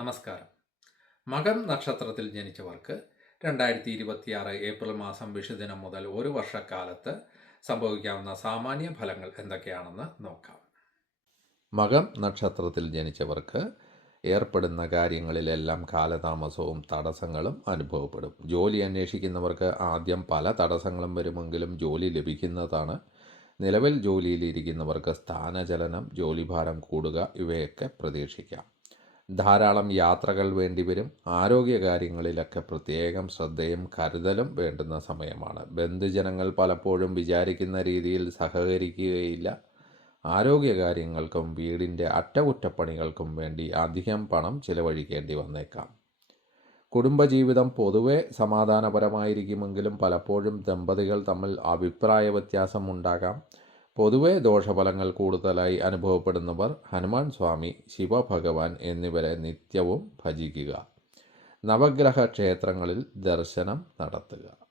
നമസ്കാരം. മകം നക്ഷത്രത്തിൽ ജനിച്ചവർക്ക് 2026 ഏപ്രിൽ മാസം വിഷുദിനം മുതൽ ഒരു വർഷക്കാലത്ത് സംഭവിക്കാവുന്ന സാമാന്യ ഫലങ്ങൾ എന്തൊക്കെയാണെന്ന് നോക്കാം. മകം നക്ഷത്രത്തിൽ ജനിച്ചവർക്ക് ഏർപ്പെടുന്ന കാര്യങ്ങളിലെല്ലാം കാലതാമസവും തടസ്സങ്ങളും അനുഭവപ്പെടും. ജോലി അന്വേഷിക്കുന്നവർക്ക് ആദ്യം പല തടസ്സങ്ങളും വരുമെങ്കിലും ജോലി ലഭിക്കുന്നതാണ്. നിലവിൽ ജോലിയിലിരിക്കുന്നവർക്ക് സ്ഥാനചലനം, ജോലിഭാരം കൂടുക ഇവയൊക്കെ പ്രതീക്ഷിക്കാം. ധാരാളം യാത്രകൾ വേണ്ടിവരും. ആരോഗ്യകാര്യങ്ങളിലൊക്കെ പ്രത്യേകം ശ്രദ്ധയും കരുതലും വേണ്ടുന്ന സമയമാണ്. ബന്ധുജനങ്ങൾ പലപ്പോഴും വിചാരിക്കുന്ന രീതിയിൽ സഹകരിക്കുകയില്ല. ആരോഗ്യകാര്യങ്ങൾക്കും വീടിൻ്റെ അറ്റകുറ്റപ്പണികൾക്കും വേണ്ടി അധികം പണം ചിലവഴിക്കേണ്ടി വന്നേക്കാം. കുടുംബജീവിതം പൊതുവെ സമാധാനപരമായിരിക്കുമെങ്കിലും പലപ്പോഴും ദമ്പതികൾ തമ്മിൽ അഭിപ്രായ വ്യത്യാസമുണ്ടാകാം. പൊതുവെ ദോഷഫലങ്ങൾ കൂടുതലായി അനുഭവപ്പെടുന്നവർ ഹനുമാൻ സ്വാമി, ശിവഭഗവാൻ എന്നിവരെ നിത്യവും ഭജിക്കുക. നവഗ്രഹ ക്ഷേത്രങ്ങളിൽ ദർശനം നടത്തുക.